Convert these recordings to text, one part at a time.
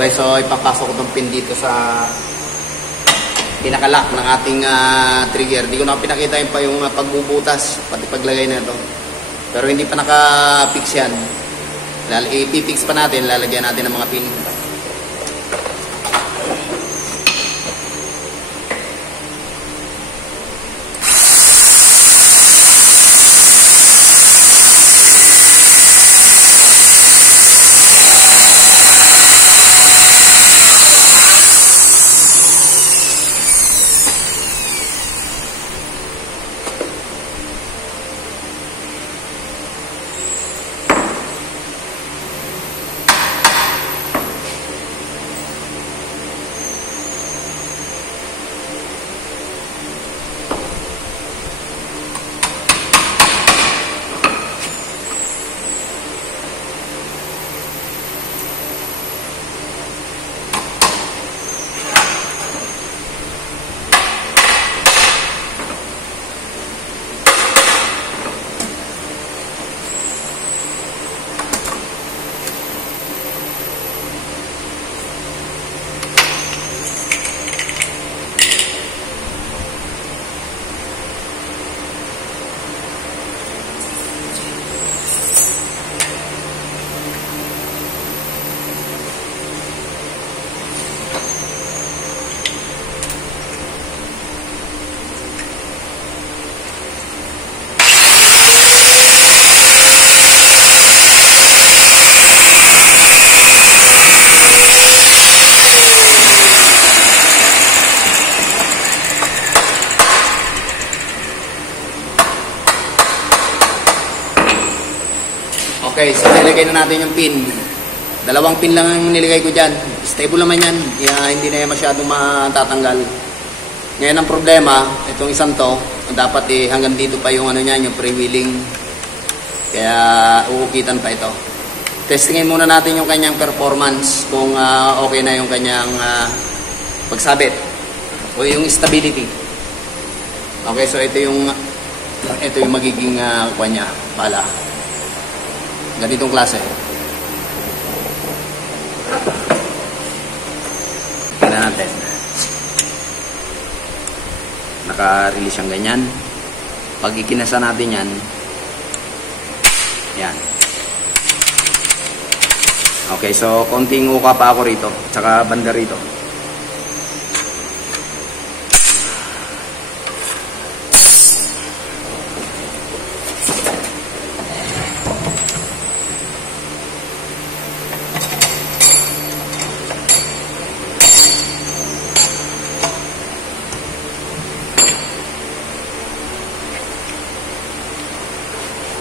Okay, so ipapasok ko itong pin dito sa pinakalock ng ating trigger. Hindi ko na pinakita yun pa yung pagbubutas, pati paglagay na ito. Pero hindi pa naka-fix yan. Ipipix pa natin, lalagyan natin ng mga pin. Okay, so nilagay na natin yung pin. Dalawang pin lang ang nilagay ko dyan. Stable naman yan. Hindi na yan masyadong matatanggal. Ngayon ang problema, itong isang to, dapat hanggang dito pa yung ano niyan, yung freewheeling. Kaya uukitan pa ito. Testingin muna natin yung kanyang performance kung okay na yung kanyang pagsabit o yung stability. Okay, so ito yung magiging kanya, pala. Ganitong klase. Tingnan natin. Naka-release siyang ganyan. Pag ikinasa natin yan, yan. Okay, so konting uka pa ako rito, tsaka banda rito.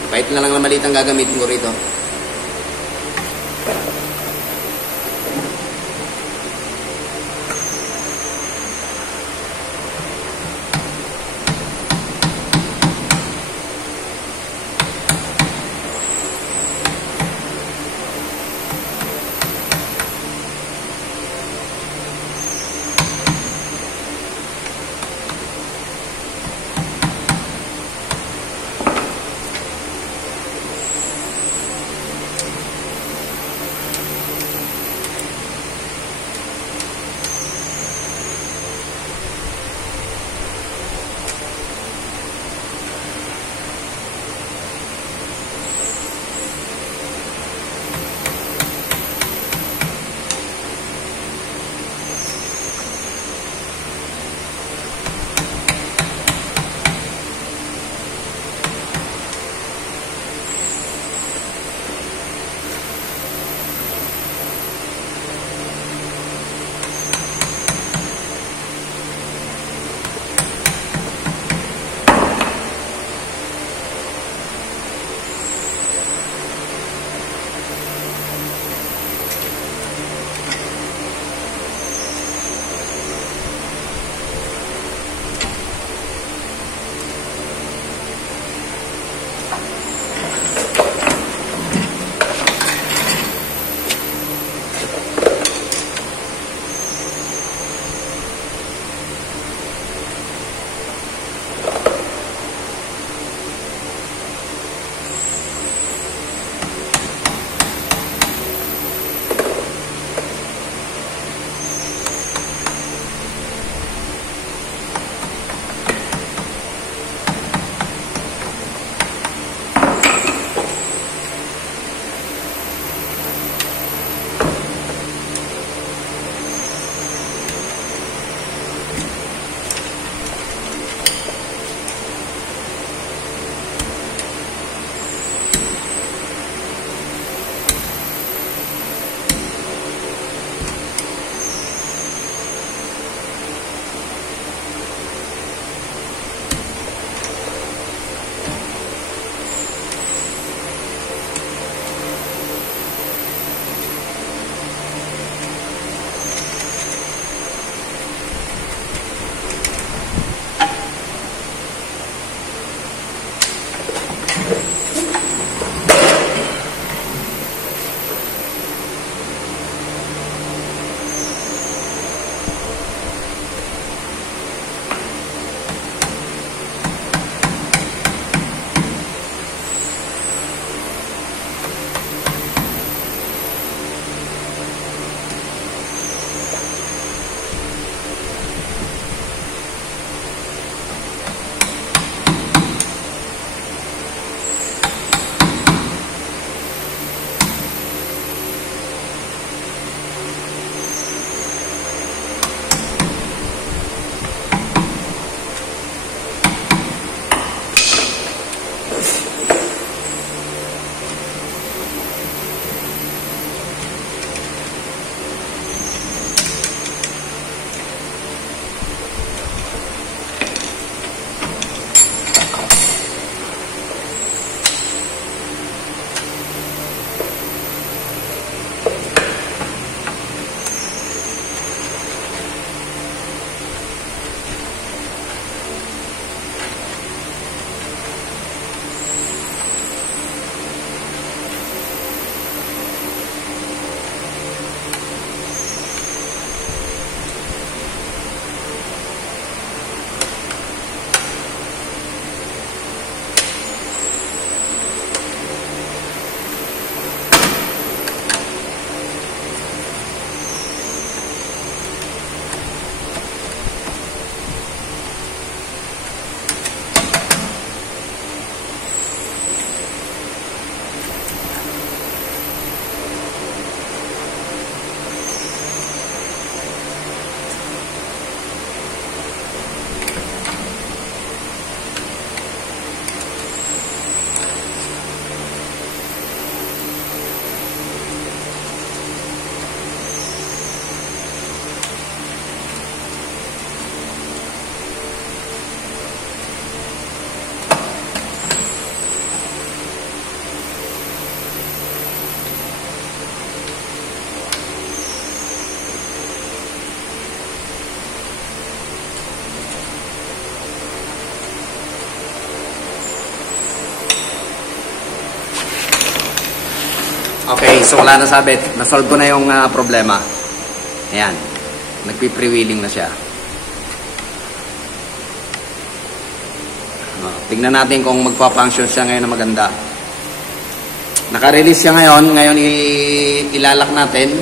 Kahit na lang na maliit ang gagamitin ko rito. Okay, so wala na sabit. Nasolve ko na yung problema. Ayan. Nagpi-freewheeling na siya. Tingnan natin kung magpa-function siya ngayon na maganda. Naka-release siya ngayon. Ngayon ilalak natin.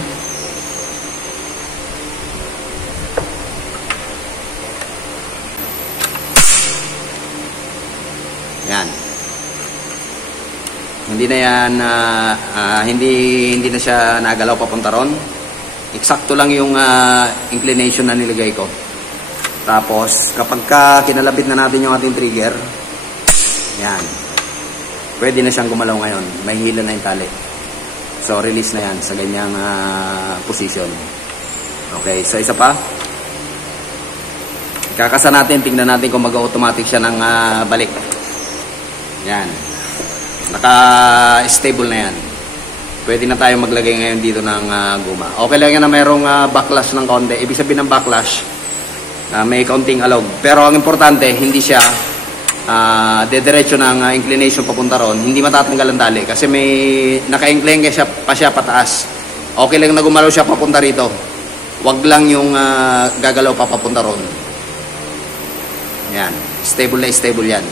Yan. Hindi na yan, hindi na siya nagalaw papunta ron. Eksakto lang yung inclination na nilagay ko. Tapos, kapag kinalapit na natin yung ating trigger, yan. Pwede na siyang gumalaw ngayon. May hila na yung tali. So, release na yan sa ganyang position. Okay, so isa pa. Kakasa natin, tingnan natin kung mag-automatic siya ng balik. Yan. Naka-stable na yan. Pwede na tayo maglagay ngayon dito ng guma. Okay lang yan na mayroong backlash ng konti. Ibig sabihin ng backlash, may kaunting alog. Pero ang importante, hindi siya dediretso ng inclination papunta ron. Hindi matatanggal ang tali kasi may naka-incline pa siya pataas. Okay lang na gumalaw siya papunta rito. Wag lang yung gagalaw pa papunta ron. Yan. Stable na stable yan.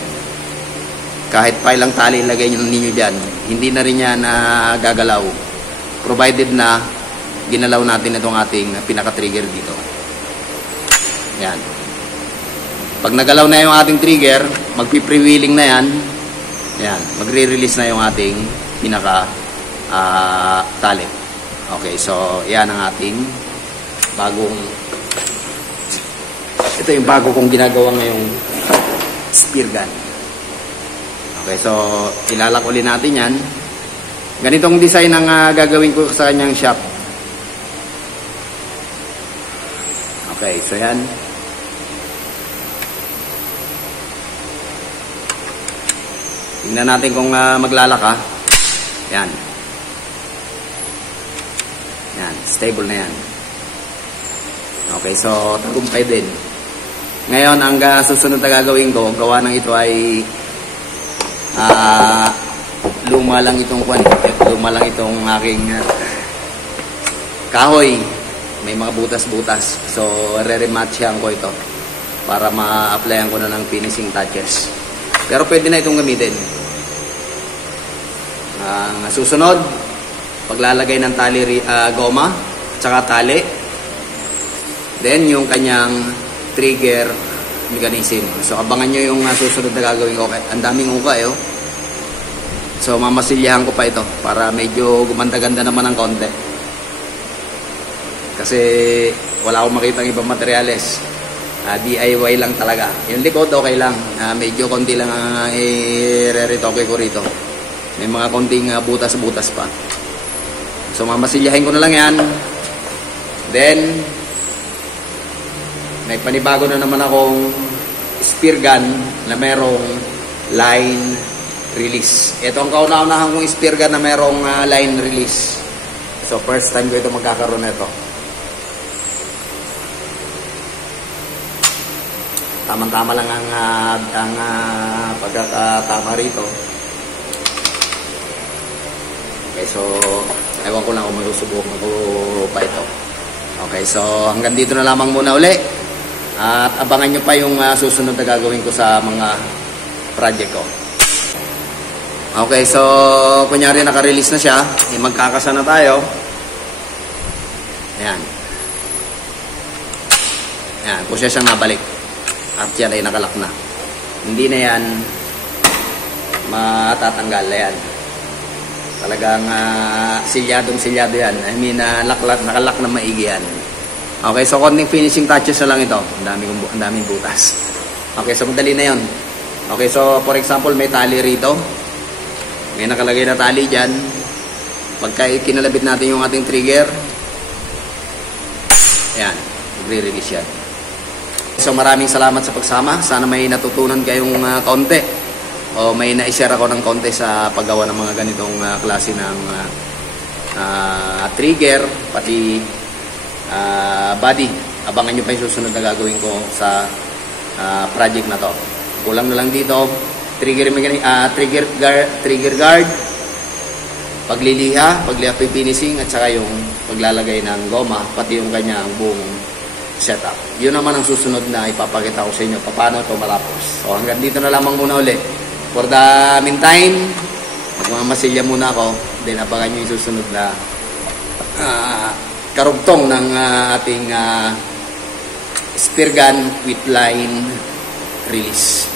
Kahit pa ilang tali ilagay ninyo dyan, hindi na rin yan gagalaw. Provided na ginalaw natin itong ating pinaka-trigger dito. Yan. Pag nagalaw na yung ating trigger, magpi-freewheeling na yan. Yan. Magre-release na yung ating pinaka-tali. Okay, so yan ang ating bagong... Ito yung bago kong ginagawa ngayong spear gun. Okay, so ilalak ulit natin yan. Ganitong design ang gagawin ko sa kanyang shop. Okay, so yan. Tingnan natin kung maglalak ha. Yan. Yan, stable na yan. Okay, so tagumpay din. Ngayon, ang susunod na gagawin ko, gawa ng ito ay luma lang itong aking kahoy. May mga butas-butas. So, re-rematchan ko ito para ma-applyan ko na ng finishing touches. Pero pwede na itong gamitin. Ang susunod, paglalagay ng tali goma, tsaka tali. Then, yung kanyang trigger mechanism. So, abangan nyo yung susunod na gagawin ko. Ang daming ukay, oh. So, mamasilyahan ko pa ito para medyo gumanda-ganda naman ng konti. Kasi, wala akong makitang ibang materyales. DIY lang talaga. Yung likod, okay lang. Medyo konti lang i-re-retoke ko rito. May mga konting butas-butas pa. So, mamasilyahin ko na lang yan. Then, may panibago na naman akong spear gun na merong line release. Ito ang kauna-unahan kong spear gun na merong line release. So, first time ko ito magkakaroon nito. Tamang-tama lang ang pagkakatama rito. Okay, so, ewan ko lang kung magsusubok ako pa ito. Okay, so, hanggang dito na lamang muna uli. At abangan nyo pa yung susunod na gagawin ko sa mga project ko. Okay, so kunyari naka-release na siya, magkakasa na tayo. Ayan. Ayan, kung siya siyang nabalik. At yan ay nakalak na. Hindi na yan matatanggal. Ayan. Talagang silyadong-silyado yan. I mean, nakalak na maigi yan. Okay, so konting finishing touches na lang ito. Ang daming butas. Okay, so madali na yun. Okay, so for example, may tali rito. May nakalagay na tali dyan. Pagka kinalabit natin yung ating trigger, ayan, magre-release yan. So maraming salamat sa pagsama. Sana may natutunan kayong konti. O may na-share ako ng konti sa paggawa ng mga ganitong klase ng trigger, pati body. Abangan nyo pa yung susunod na gagawin ko sa project na to. Kulang na lang dito, trigger guard, pagliliha finishing, at saka yung paglalagay ng goma, pati yung kanyang buong setup. Yun naman ang susunod na ipapakita ko sa inyo paano ito matapos. So hanggang dito na lamang muna uli. For the meantime, magmamasilya muna ako, then abangan nyo yung susunod na karugtong ng ating spear gun with line release.